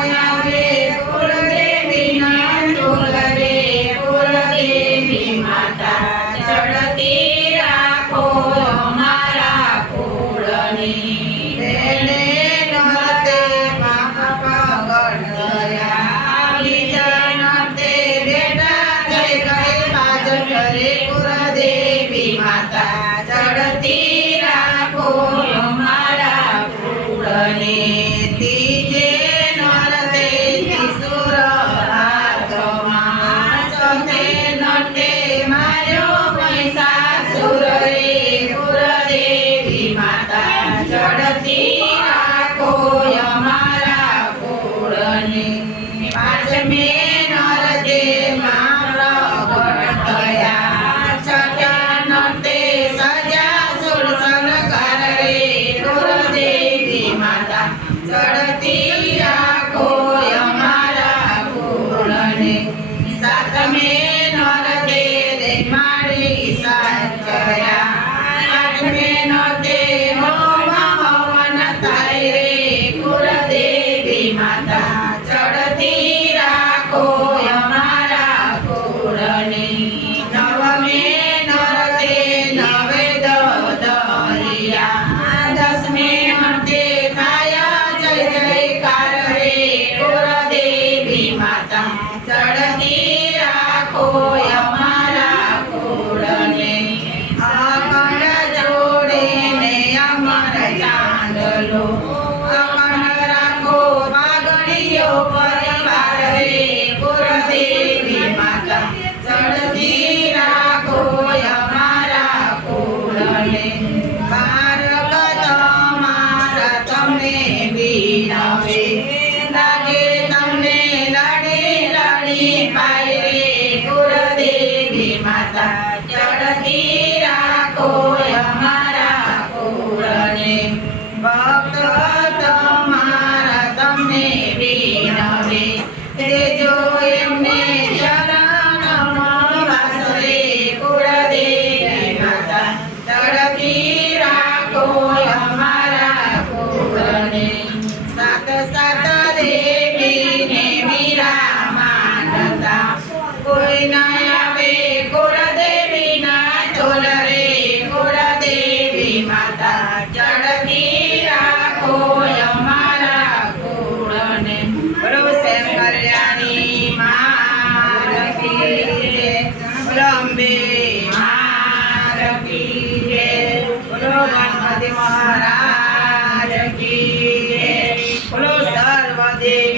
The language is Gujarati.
આવે કુળદેવીના ઢોલ રે કુળદેવી માતા ચડતી રાખો અમારા કુળની તેને નરતે મહાપગડ દયા વિજન તે બેટા જય કઈ બાજ કરે કુળદેવી માતા ચડતી રાખો અમારા કુળને ત્રીજે નરતે ત્રિશુર હાથમાં ચોથે નટે માર્યો મહિષાસુર રે કુળદેવી માતા ચડતી રાખો અમારા કુળને પાંચમે નરતે પ્રગટ થયા છઠ્ઠા નરતે સજા સુરસંકાર રે કુળદેવી માતા ચડતી રાખો અમારા કુળને સાતમે નરતે રે મારી સાચયા આઠમે નરતે હોમ હવન થાય રે કુળદેવી માતા ચડતી રાખો અમારા કુળને નવમે નરતે નવેદ દરિયા દસમે નરતે થાય જય જયકાર રે કુળદેવી માતા ચડતી રાખો અમારા કુળને અખંડ જોડે ને અમર ચાંદલો અખંડ રાખો પાઘડીઓ પરિવાર રે કુળદેવી માતા ચડતી રાખો અમારા કુળને બાળક તમારા તમને વિનવે લાગે તમને લડી લડી પાય રે કુળદેવી માતા ચડતી રાખો અમારા કુળને ભક્ત તમારા તમને વિનવે તેજો એમને ચરણમાં વાસ રે કુળદેવી માતા ચડતી રાખો અમારા કુળને સાત સાત દેવીને વિરામાનતા કોઈ ના આવે કુળદેવીના ઢોલ રે કુળદેવી માતા ચડતી રાખો અમારા કુળને બોલો શ્યામ કલ્યાણી માત કી જય બોલો અંબે માત કી જય બોલો ગણપતિ મહારાજ કી જય બોલો સર્વ દેવી